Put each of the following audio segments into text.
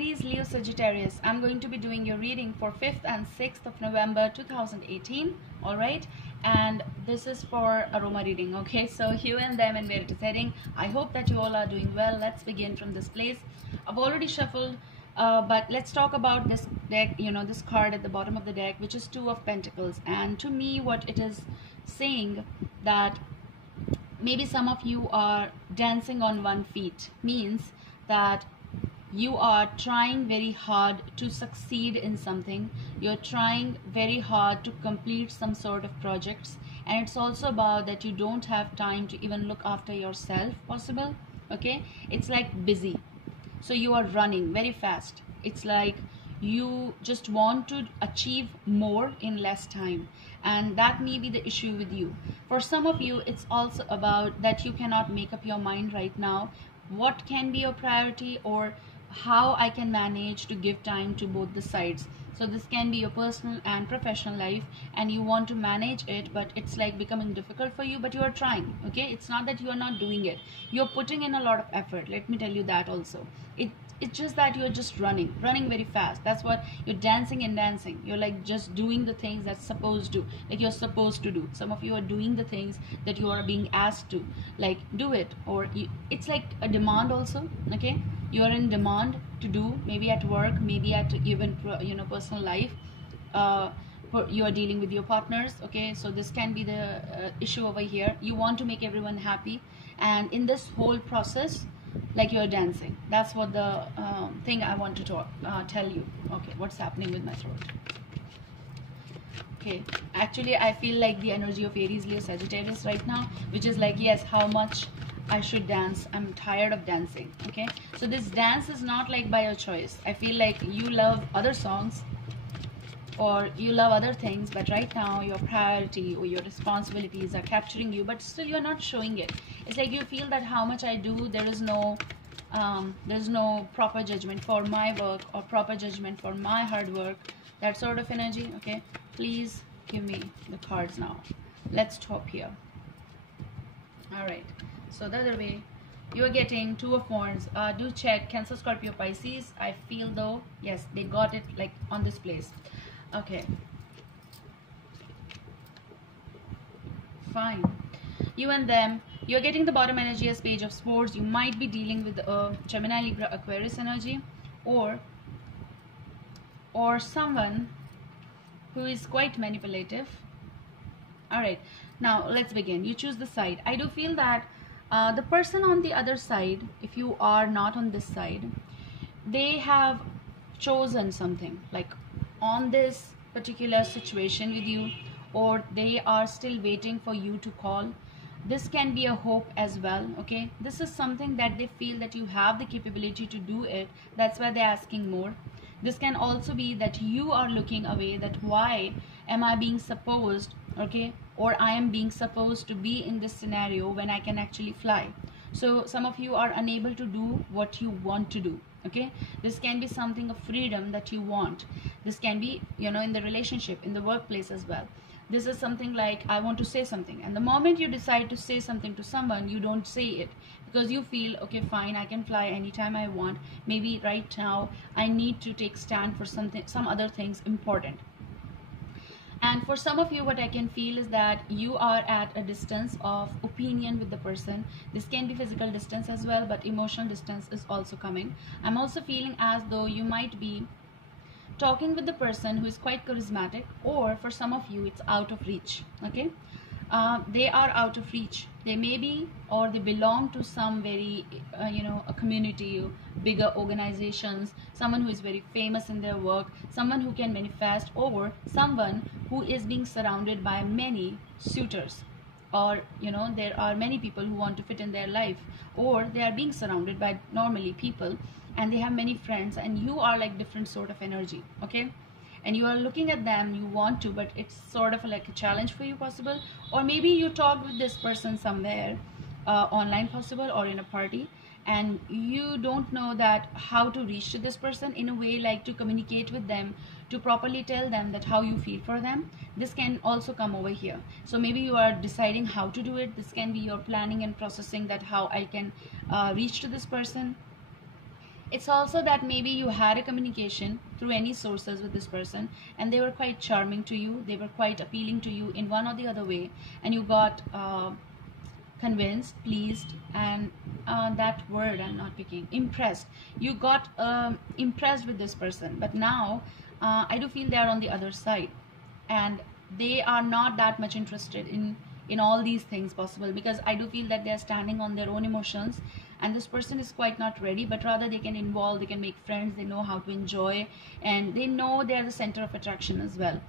Aries, Leo, Sagittarius, I'm going to be doing your reading for 5th and 6th of November 2018. All right, and this is for Aroma reading. Okay, so you and them and where it is heading. I hope that you all are doing well. Let's begin from this place. I've already shuffled, but let's talk about this deck, this card at the bottom of the deck, which is Two of Pentacles. And to me, what it is saying, that maybe some of you are dancing on one feet, means that you are trying very hard to succeed in something. You're trying very hard to complete some sort of projects, and it's also about that you don't have time to even look after yourself possible. Okay, it's like busy, so you are running very fast. It's like you just want to achieve more in less time, and that may be the issue with you. For some of you, it's also about that you cannot make up your mind right now what can be your priority, or how I can manage to give time to both the sides. So this can be your personal and professional life, and you want to manage it, but it's like becoming difficult for you, but you are trying. Okay, it's not that you are not doing it, you're putting in a lot of effort. Let me tell you that also. It's just that you're just running very fast. That's what you're dancing and dancing. You're like just doing the things that's supposed to, like you're supposed to do. Some of you are doing the things that you are being asked to, like do it, or it's like a demand also. Okay, you are in demand to do, maybe at work, maybe at even personal life. You are dealing with your partners. Okay, so this can be the issue over here. You want to make everyone happy, and in this whole process, like you're dancing. That's what the thing I want to tell you. Okay, what's happening with my throat? Okay, actually I feel like the energy of Aries, Leo, Sagittarius right now, which is like, yes, how much I should dance. I'm tired of dancing. Okay, so this dance is not like by your choice. I feel like you love other songs or you love other things, but right now your priority or your responsibilities are capturing you, but still you're not showing it. It's like you feel that how much I do, there's no proper judgment for my work or proper judgment for my hard work, that sort of energy. Okay, please give me the cards now. Let's stop here. All right, so the other way, you are getting Two of Wands. Do check Cancer, Scorpio, Pisces. I feel though, yes, they got it like on this place. Okay, fine. You and them, you're getting the bottom energy as Page of Swords. You might be dealing with Gemini, Libra, Aquarius energy, or someone who is quite manipulative. All right, now let's begin. You choose the side. I do feel that the person on the other side, if you are not on this side, they have chosen something like on this particular situation with you, or they are still waiting for you to call. This can be a hope as well. Okay, this is something that they feel that you have the capability to do it. That's why they're asking more. This can also be that you are looking away, that why am I being supposed, okay, or I am being supposed to be in this scenario when I can actually fly. So some of you are unable to do what you want to do. Okay, this can be something of freedom that you want. This can be, in the relationship, in the workplace as well. This is something like, I want to say something, and the moment you decide to say something to someone, you don't say it because you feel, okay, fine, I can fly anytime I want. Maybe right now I need to take stand for something, some other things important. And for some of you, what I can feel is that you are at a distance of opinion with the person. This can be physical distance as well, but emotional distance is also coming. I'm also feeling as though you might be talking with the person who is quite charismatic, or for some of you, it's out of reach. Okay, they are out of reach. They may be, or they belong to some very, a community, bigger organizations, someone who is very famous in their work, someone who can manifest, or someone who is being surrounded by many suitors, or there are many people who want to fit in their life, or they are being surrounded by normally people and they have many friends, and you are like different sort of energy. Okay, and you are looking at them, you want to, but it's sort of like a challenge for you possible. Or maybe you talked with this person somewhere online possible, or in a party, and you don't know that how to reach to this person in a way, like to communicate with them, to properly tell them that how you feel for them. This can also come over here. So maybe you are deciding how to do it. This can be your planning and processing, that how I can reach to this person. It's also that maybe you had a communication through any sources with this person, and they were quite charming to you, they were quite appealing to you in one or the other way, and you got convinced, pleased, and that word I'm not picking, impressed. You got impressed with this person, but now I do feel they are on the other side, and they are not that much interested in all these things possible, because I do feel that they are standing on their own emotions, and this person is quite not ready, but rather they can involve, they can make friends, they know how to enjoy, and they know they are the center of attraction as well.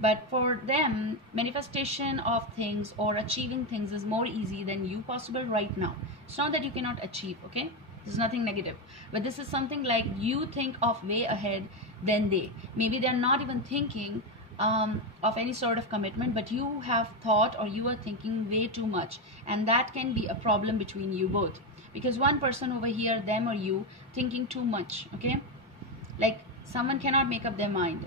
But for them, manifestation of things or achieving things is more easy than you possible right now. It's not that you cannot achieve, okay? There's nothing negative, but this is something like you think of way ahead than they. Maybe they're not even thinking of any sort of commitment, but you have thought, or you are thinking way too much, and that can be a problem between you both, because one person over here, them or you, thinking too much, okay? Like someone cannot make up their mind,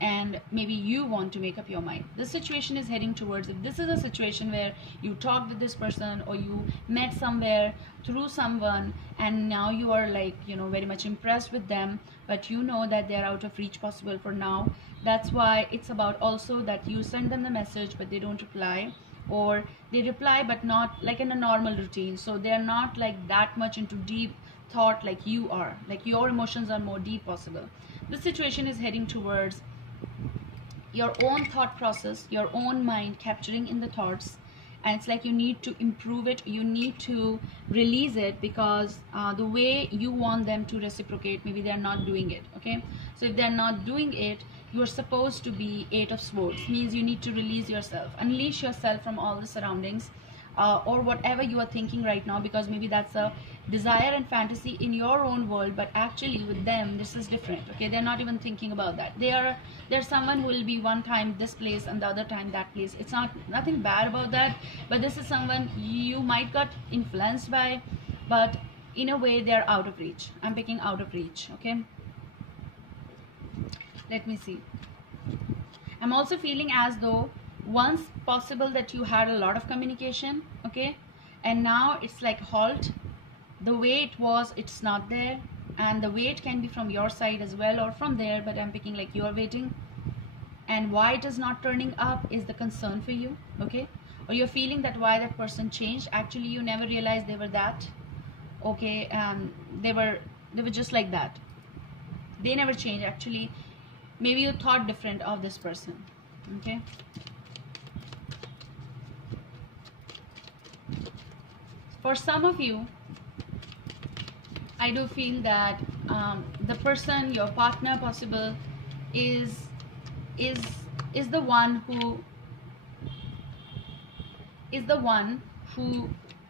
and maybe you want to make up your mind. This situation is heading towards, if this is a situation where you talked with this person or you met somewhere through someone, and now you are like, you know, very much impressed with them, but you know that they're out of reach possible for now. That's why it's about also that you send them the message but they don't reply, or they reply but not like in a normal routine, so they're not like that much into deep thought like you are, like your emotions are more deep possible. This situation is heading towards your own thought process, your own mind capturing in the thoughts, and it's like you need to improve it, you need to release it, because the way you want them to reciprocate, maybe they're not doing it, okay? So if they're not doing it, you're supposed to be 8 of Swords, means you need to release yourself, unleash yourself from all the surroundings, or whatever you are thinking right now, because maybe that's a desire and fantasy in your own world, but actually with them this is different, okay? They're not even thinking about that. There's someone who will be one time this place and the other time that place. It's nothing bad about that, but this is someone you might got influenced by, but in a way they're out of reach. I'm picking out of reach, okay? Let me see. I'm also feeling as though once possible that you had a lot of communication, okay, and now it's like halt. The way it was, it's not there, and the way it can be from your side as well or from there, but I'm picking like you are waiting, and why it is not turning up is the concern for you, okay? Or you're feeling that why that person changed, actually you never realized they were that, okay? They were just like that, they never changed. Actually maybe you thought different of this person, okay? For some of you, I do feel that the person, your partner possible, is the one who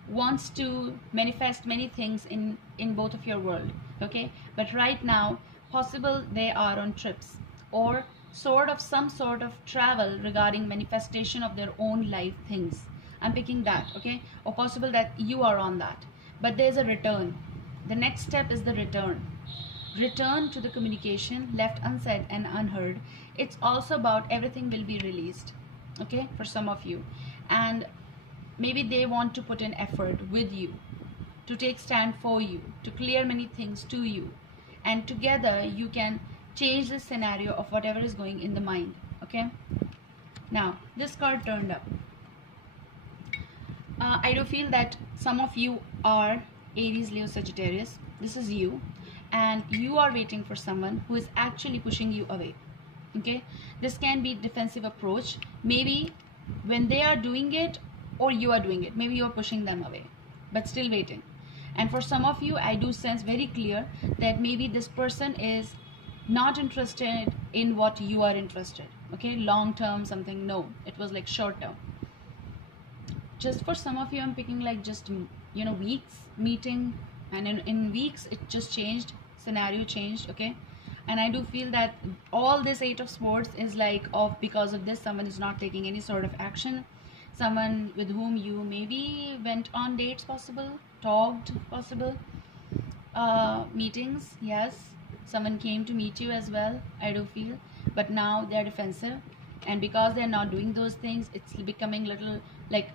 wants to manifest many things in both of your world, okay? But right now possible they are on trips, or some sort of travel regarding manifestation of their own life things. I'm picking that, okay? Or possible that you are on that, but there's a return. The next step is the return to the communication left unsaid and unheard. It's also about everything will be released, okay, for some of you, and maybe they want to put in effort with you, to take stand for you, to clear many things to you, and together you can change the scenario of whatever is going in the mind, okay? Now this card turned up. I do feel that some of you are Aries, Leo, Sagittarius. This is you, and you are waiting for someone who is actually pushing you away, okay? This can be defensive approach, maybe when they are doing it or you are doing it, maybe you're pushing them away but still waiting. And for some of you, I do sense very clear that maybe this person is not interested in what you are interested, okay? Long term something, no, it was like short term. Just for some of you, I'm picking like just, you know, weeks meeting, and in weeks it just changed, scenario changed, okay? And I do feel that all this 8 of Swords is like because of this, someone is not taking any sort of action. Someone with whom you maybe went on dates possible, talked possible, meetings, yes, someone came to meet you as well, I do feel, but now they're defensive, and because they're not doing those things, it's becoming little like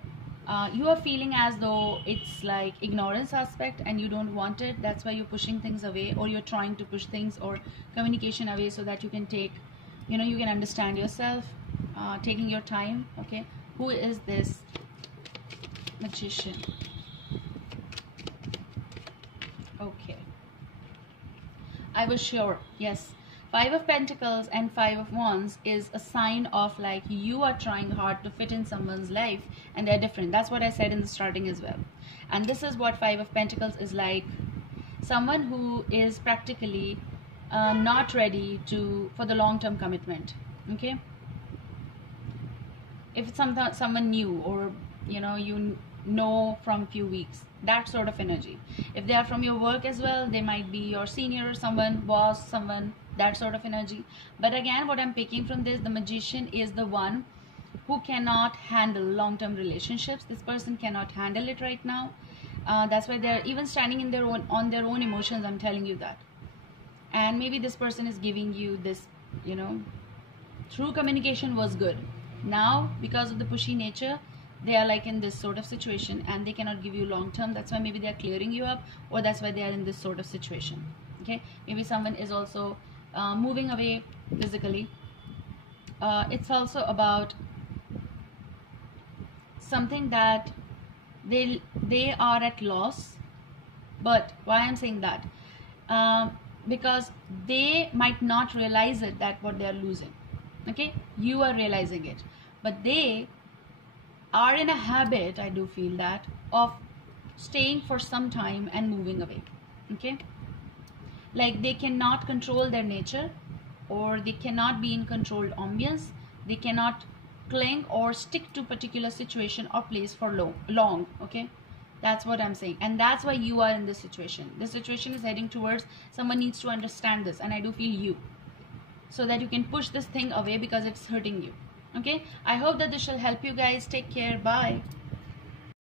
You are feeling as though it's like ignorance aspect and you don't want it. That's why you're pushing things away, or you're trying to push things or communication away so that you can take, you know, you can understand yourself, taking your time. Okay, who is this Magician? Okay, I was sure. Yes, Five of Pentacles and Five of Wands is a sign of like you are trying hard to fit in someone's life and they're different. That's what I said in the starting as well. And this is what Five of Pentacles is like. Someone who is practically not ready for the long-term commitment. Okay, if it's someone new, or you know from few weeks, that sort of energy. If they are from your work as well, they might be your senior, someone, boss, someone, that sort of energy. But again, what I'm picking from this, the Magician is the one who cannot handle long-term relationships. This person cannot handle it right now. That's why they're even standing in on their own emotions. I'm telling you that. And maybe this person is giving you this, through communication was good. Now, because of the pushy nature, they are like in this sort of situation and they cannot give you long term. That's why maybe they are clearing you up, or that's why they are in this sort of situation. Okay, maybe someone is also moving away physically. It's also about something that they are at loss. But why I'm saying that, because they might not realize it, that what they are losing. Okay, you are realizing it, but they are in a habit, I do feel that, of staying for some time and moving away. Okay, like they cannot control their nature, or they cannot be in controlled ambience. They cannot cling or stick to particular situation or place for long. Okay, that's what I'm saying, and that's why you are in this situation. This situation is heading towards someone needs to understand this, and I do feel you, so that you can push this thing away because it's hurting you. Okay, I hope that this shall help you guys. Take care. Bye.